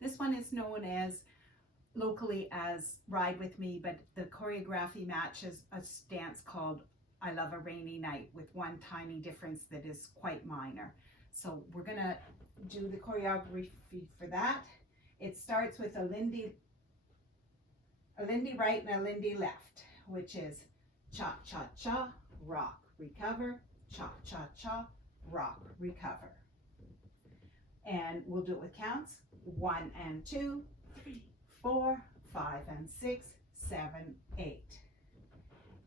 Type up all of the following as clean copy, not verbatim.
This one is known as locally as Ride With Me, but the choreography matches a dance called I Love a Rainy Night, with one tiny difference that is quite minor. So we're gonna do the choreography for that. It starts with a Lindy right and a Lindy left, which is cha-cha-cha, rock, recover, cha-cha-cha, rock, recover. And we'll do it with counts. 1 and 2, 3, 4, 5 and 6, 7, 8.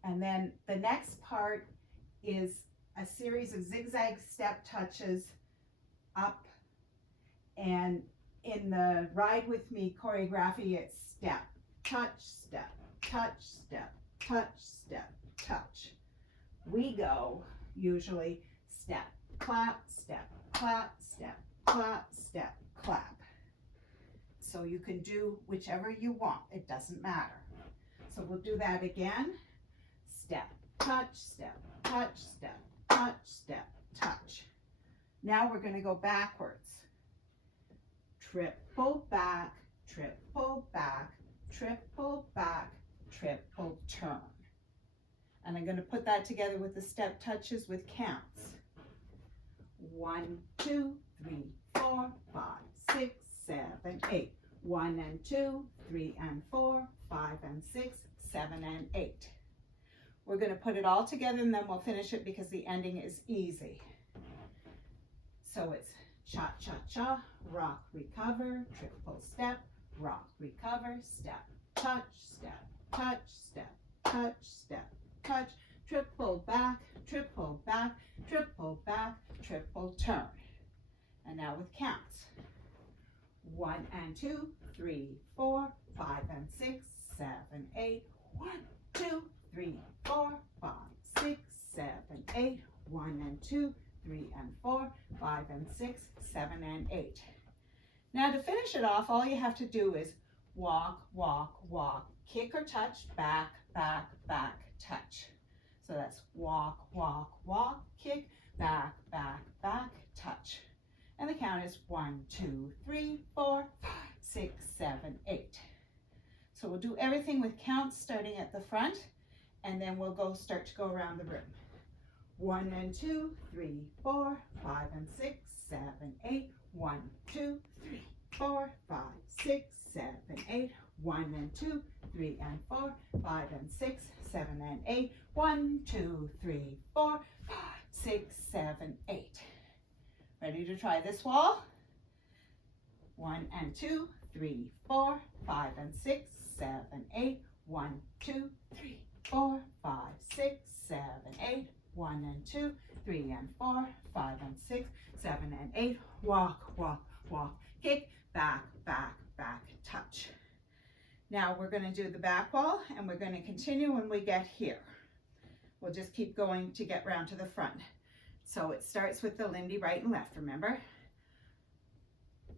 And then the next part is a series of zigzag step touches up, and in the Ride With Me choreography, it's step, touch, step, touch, step, touch, step, touch. We go usually step, clap, step, clap, step, clap, step, clap. So you can do whichever you want, it doesn't matter. So we'll do that again. Step, touch, step, touch, step, touch, step, touch. Now we're going to go backwards. Triple back, triple back, triple back, triple turn. And I'm going to put that together with the step touches with counts. 1, 2, 3, 4, 5, 6, 7, 8. 1 and 2, 3 and 4, 5 and 6, 7 and 8. We're going to put it all together and then we'll finish it because the ending is easy. So it's cha-cha-cha, rock, recover, triple step, rock, recover, step, touch, step, touch, step, touch, step, touch, triple back, triple back, triple back, triple turn. And now with counts. 1 and 2, 3, 4, 5 and 6, 7, 8. 1, 2, 3, 4, 5, 6, 7, 8. 1 and 2, 3 and 4, 5 and 6, 7 and 8. Now to finish it off, all you have to do is walk, walk, walk, kick or touch, back, back, back, touch. So that's walk, walk, walk, kick, back, back, back, touch. And the count is 1, 2, 3, 4, 5, 6, 7, 8. So we'll do everything with counts starting at the front, and then we'll start to go around the room. 1 and 2, 3, 4, 5 and 6, 7, 8. 1, 2, 3, 4, 5, 6, 7, 8. 1 and 2, 3 and 4, 5 and 6, 7 and 8. 1, 2, 3, 4, 5, 6, 7, 8. Ready to try this wall? 1 and 2, 3, 4, 5 and 6, 7, 8. 1, 2, 3, 4, 5, 6, 7, 8. 1 and 2, 3 and 4, 5 and 6, 7 and 8. Walk, walk, walk, kick, back, back, back, touch. Now we're going to do the back wall, and we're going to continue when we get here. We'll just keep going to get round to the front. So it starts with the Lindy right and left, remember?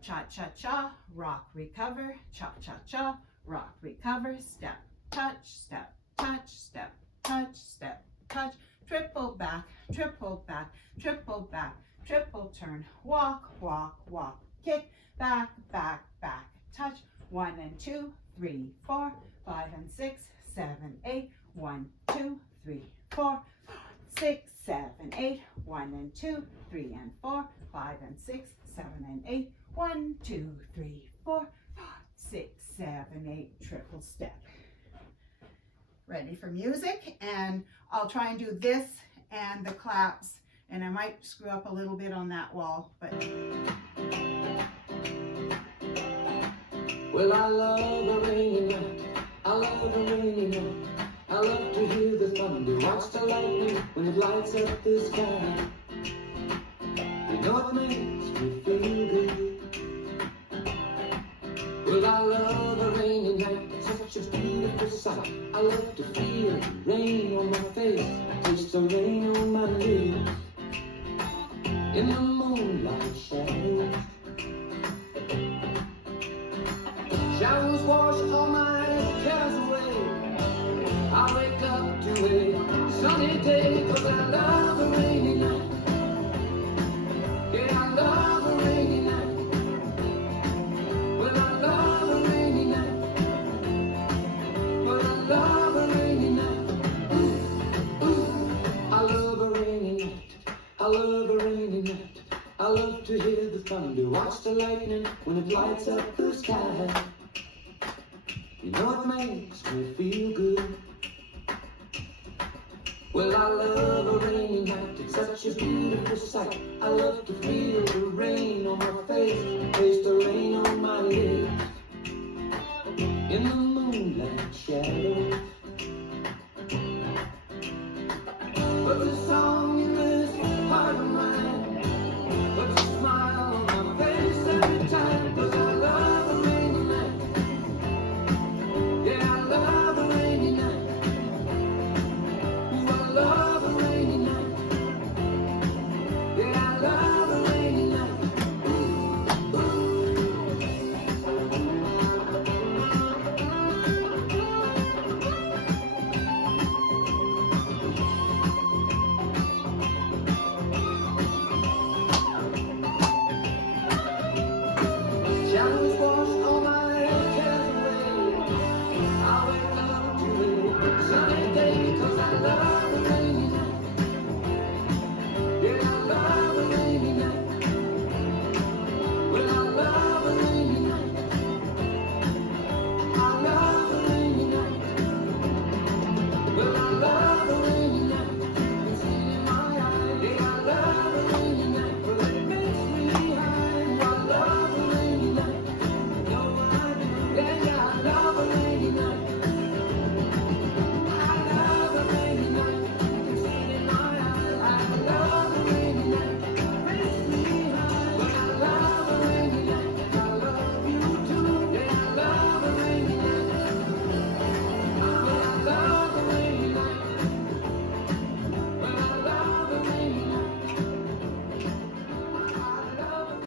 Cha-cha-cha, rock, recover, cha-cha-cha, rock, recover, step, touch, step, touch, step, touch, step, touch, triple back, triple back, triple back, triple turn, walk, walk, walk, kick, back, back, back, touch, 1 and 2, 3, 4, 5 and 6, 7, 8, 1, 2, 3, 4, 6, 7, 8, 1 and 2, 3 and 4, 5 and 6, 7 and 8, 1, 2, 3, 4, 5, 6, 7, 8, triple step. Ready for music? And I'll try and do this and the claps, and I might screw up a little bit on that wall, but. Well, I love a rainy night, I love a rainy night. I love to hear the thunder, watch the lightning when it lights up the sky. You know it makes me feel good. Well, I love a rainy night, it's such a beautiful sight. I love to feel the rain on my face, taste the rain on my lips. In the moonlight shadows, showers wash all my cares away. I wake up to a sunny day, 'cause I love a rainy night. Yeah, I love a rainy night. Well, I love a rainy night. I love to hear the thunder, watch the lightning when it lights up the sky. You know it makes me feel good. Well, I love a rainy night, it's such a beautiful sight. I love to feel